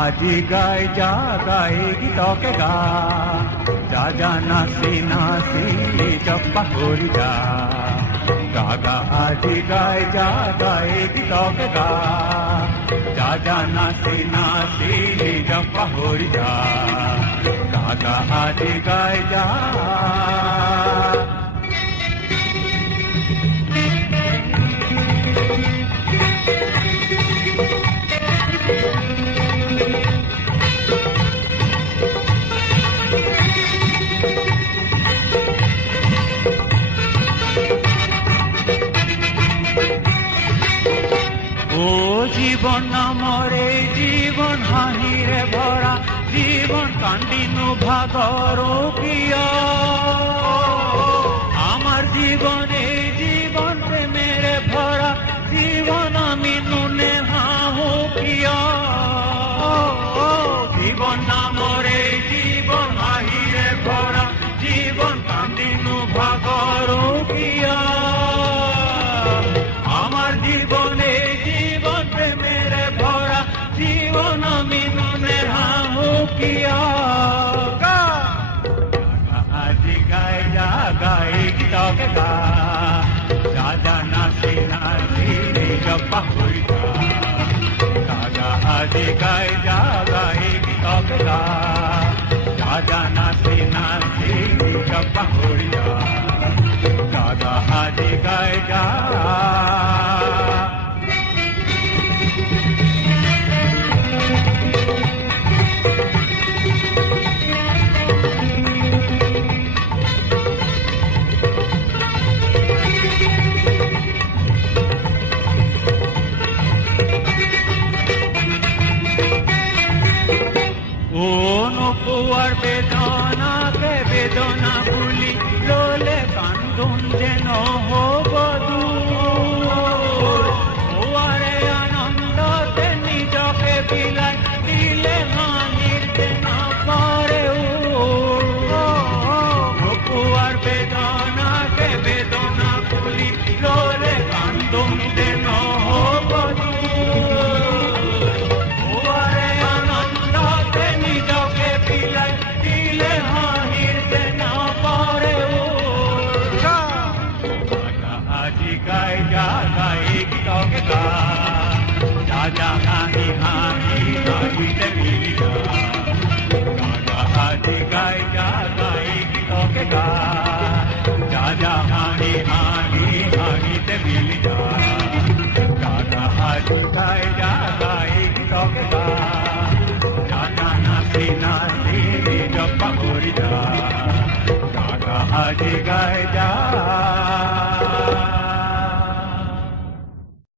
আজি গাই যা গাই গীতকে গা যা যা নাচি নাচি চব পাহৰি যা গা গা আজি গাই যা গাই গীতকে গা যা যা নাচি নাচি চব পাহৰি যা গা গা আজি গাই যা জীবন নামরে জীবন হাঁহিরে ভরা জীবন কান্দিনু ভাগর প্রিয় আমার জীবনে জীবন প্রেমের ভরা জীবন আমি নুনে হাহু প্রিয় জীবন নামরে জীবন হাঁহিরে ভরা জীবন কান্দিনু ভাগর প্রিয় আমার জীবনে জীবন প্রেমের ভরা জীবন আমি মনে হাহু কিয়া আজি গাই যা গাই গীতকে গা যা যা নাচি নাচি নিজ পাহৰি যা আজি গাই যা গাই গীতকে গা যা যা নাচি নাচি নিজ পাহৰি যা আজি গাই যা অনুপুয়ার বেদনাকে বেদনা ভুলি লোলে কান্দুন যেন হব দূর ওয়ারে আনন্দতে নিজকে বিলাই দিলে হানির যেন পরে অনুপুয়ার বেদনাকে বেদনা ভুলি লোলে কান্দুন যেন হব গাই যা গাই গীতকে গা যা যা হাঁহি হাঁহি হাঁহিতে মিলি গা আজি গাই যা গাই গীতকে গা যা যা হাঁহি হাঁহি হাঁহিতে মিলি গা আজি গাই যা গাই গীতকে গা যা যা নাচি নাচি নিজ পাহৰি যা আজি গাই যা